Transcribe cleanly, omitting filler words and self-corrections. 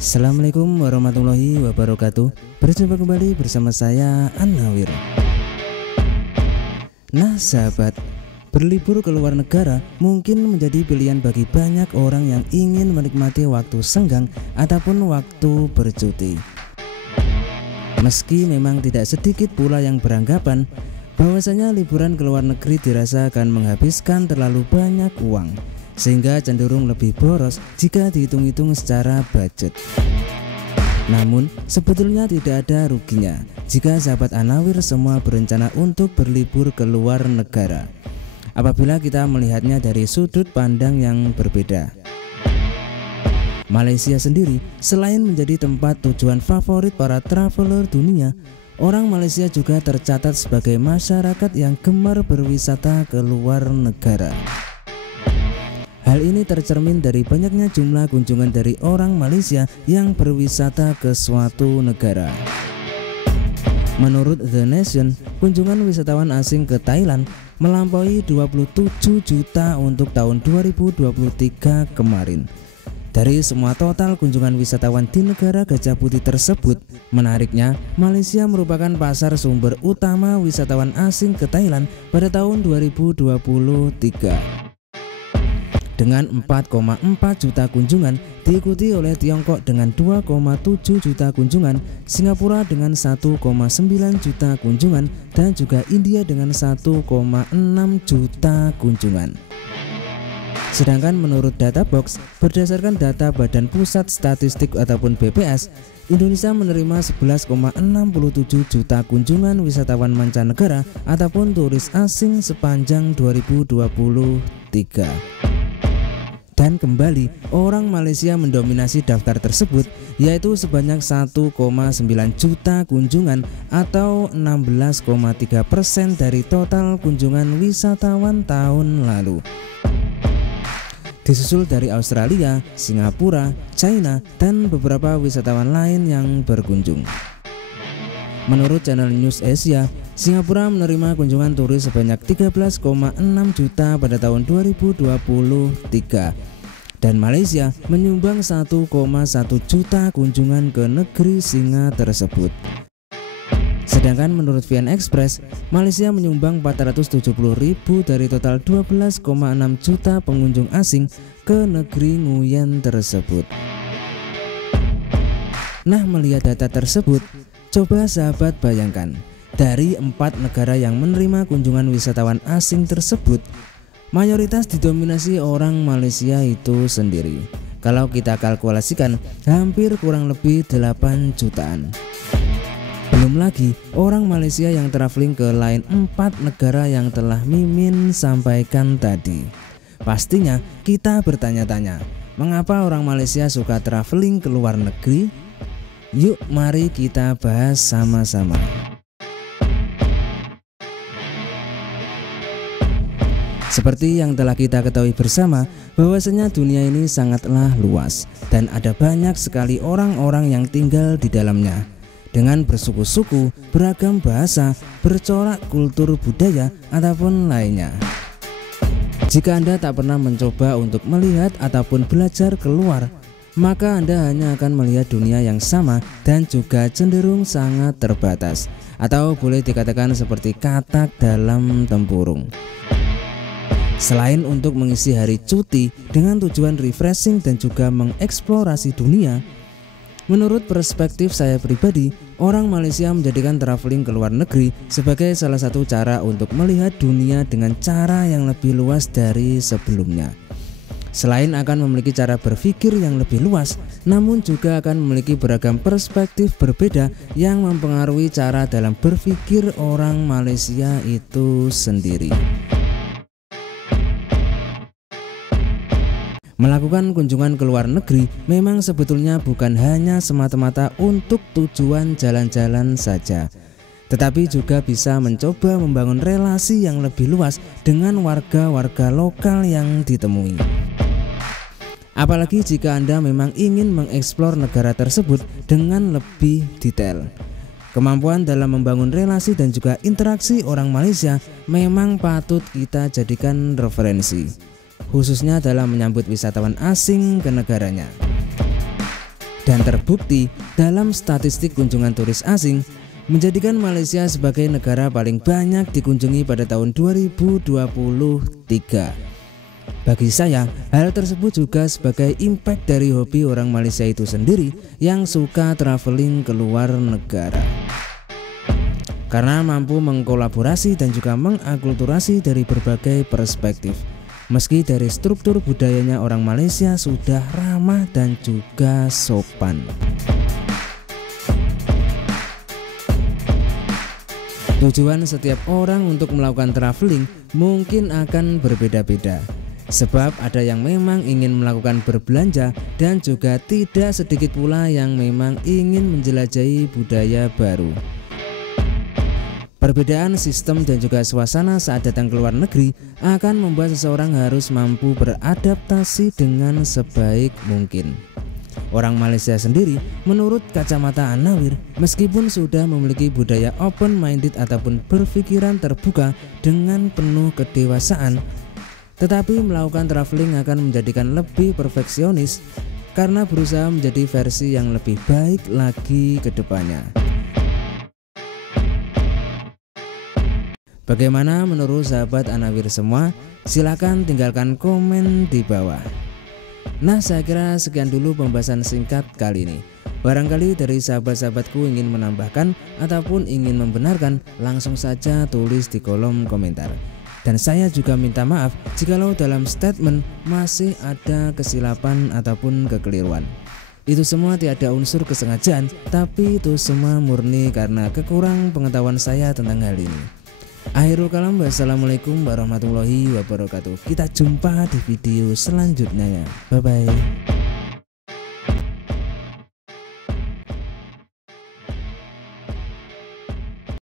Assalamualaikum warahmatullahi wabarakatuh. Berjumpa kembali bersama saya An-Nawir. Nah sahabat, berlibur ke luar negara mungkin menjadi pilihan bagi banyak orang yang ingin menikmati waktu senggang ataupun waktu bercuti. Meski memang tidak sedikit pula yang beranggapan bahwasanya liburan ke luar negeri dirasa akan menghabiskan terlalu banyak uang, sehingga cenderung lebih boros jika dihitung-hitung secara budget. Namun sebetulnya tidak ada ruginya jika sahabat An-Nawir semua berencana untuk berlibur ke luar negara, apabila kita melihatnya dari sudut pandang yang berbeda. Malaysia sendiri selain menjadi tempat tujuan favorit para traveler dunia, orang Malaysia juga tercatat sebagai masyarakat yang gemar berwisata ke luar negara. Hal ini tercermin dari banyaknya jumlah kunjungan dari orang Malaysia yang berwisata ke suatu negara. Menurut The Nation, kunjungan wisatawan asing ke Thailand melampaui 27 juta untuk tahun 2023 kemarin. Dari semua total kunjungan wisatawan di negara Gajah Putih tersebut, menariknya Malaysia merupakan pasar sumber utama wisatawan asing ke Thailand pada tahun 2023. Dengan 4,4 juta kunjungan, diikuti oleh Tiongkok dengan 2,7 juta kunjungan, Singapura dengan 1,9 juta kunjungan, dan juga India dengan 1,6 juta kunjungan. Sedangkan menurut data box, berdasarkan data Badan Pusat Statistik ataupun BPS, Indonesia menerima 11,67 juta kunjungan wisatawan mancanegara ataupun turis asing sepanjang 2023. Dan kembali, orang Malaysia mendominasi daftar tersebut, yaitu sebanyak 1,9 juta kunjungan atau 16,3% dari total kunjungan wisatawan tahun lalu. Disusul dari Australia, Singapura, China, dan beberapa wisatawan lain yang berkunjung. Menurut channel News Asia, Singapura menerima kunjungan turis sebanyak 13,6 juta pada tahun 2023 dan Malaysia menyumbang 1,1 juta kunjungan ke negeri singa tersebut. Sedangkan menurut VN Express, Malaysia menyumbang 470.000 dari total 12,6 juta pengunjung asing ke negeri Nguyen tersebut. Nah, melihat data tersebut, coba sahabat bayangkan, dari 4 negara yang menerima kunjungan wisatawan asing tersebut, mayoritas didominasi orang Malaysia itu sendiri. Kalau kita kalkulasikan, hampir kurang lebih 8 jutaan. Belum lagi orang Malaysia yang traveling ke lain 4 negara yang telah Mimin sampaikan tadi. Pastinya kita bertanya-tanya, mengapa orang Malaysia suka traveling ke luar negeri? Yuk mari kita bahas sama-sama. Seperti yang telah kita ketahui bersama, bahwasanya dunia ini sangatlah luas dan ada banyak sekali orang-orang yang tinggal di dalamnya, dengan bersuku-suku, beragam bahasa, bercorak kultur budaya, ataupun lainnya. Jika Anda tak pernah mencoba untuk melihat ataupun belajar keluar, maka Anda hanya akan melihat dunia yang sama dan juga cenderung sangat terbatas, atau boleh dikatakan seperti katak dalam tempurung. Selain untuk mengisi hari cuti dengan tujuan refreshing dan juga mengeksplorasi dunia, menurut perspektif saya pribadi, orang Malaysia menjadikan traveling ke luar negeri sebagai salah satu cara untuk melihat dunia dengan cara yang lebih luas dari sebelumnya. Selain akan memiliki cara berpikir yang lebih luas, namun juga akan memiliki beragam perspektif berbeda yang mempengaruhi cara dalam berpikir orang Malaysia itu sendiri. Melakukan kunjungan ke luar negeri memang sebetulnya bukan hanya semata-mata untuk tujuan jalan-jalan saja, tetapi juga bisa mencoba membangun relasi yang lebih luas dengan warga-warga lokal yang ditemui. Apalagi jika Anda memang ingin mengeksplor negara tersebut dengan lebih detail. Kemampuan dalam membangun relasi dan juga interaksi orang Malaysia memang patut kita jadikan referensi, khususnya dalam menyambut wisatawan asing ke negaranya. dan terbukti dalam statistik kunjungan turis asing menjadikan Malaysia sebagai negara paling banyak dikunjungi pada tahun 2023. Bagi saya, hal tersebut juga sebagai impact dari hobi orang Malaysia itu sendiri yang suka traveling ke luar negara. Karena mampu mengkolaborasi dan juga mengakulturasi dari berbagai perspektif. Meski dari struktur budayanya orang Malaysia sudah ramah dan juga sopan. Tujuan setiap orang untuk melakukan traveling mungkin akan berbeda-beda. Sebab ada yang memang ingin melakukan berbelanja dan juga tidak sedikit pula yang memang ingin menjelajahi budaya baru. Perbedaan sistem dan juga suasana saat datang ke luar negeri akan membuat seseorang harus mampu beradaptasi dengan sebaik mungkin. Orang Malaysia sendiri menurut kacamata An-Nawir meskipun sudah memiliki budaya open-minded ataupun berpikiran terbuka dengan penuh kedewasaan, tetapi melakukan traveling akan menjadikan lebih perfeksionis karena berusaha menjadi versi yang lebih baik lagi ke depannya. Bagaimana menurut sahabat An-Nawir semua? Silakan tinggalkan komen di bawah. Nah, saya kira sekian dulu pembahasan singkat kali ini. Barangkali dari sahabat-sahabatku ingin menambahkan ataupun ingin membenarkan, langsung saja tulis di kolom komentar. Dan saya juga minta maaf jikalau dalam statement masih ada kesilapan ataupun kekeliruan. Itu semua tiada unsur kesengajaan, tapi itu semua murni karena kekurang pengetahuan saya tentang hal ini. Akhirul kalam, wassalamualaikum warahmatullahi wabarakatuh. Kita jumpa di video selanjutnya ya. Bye bye.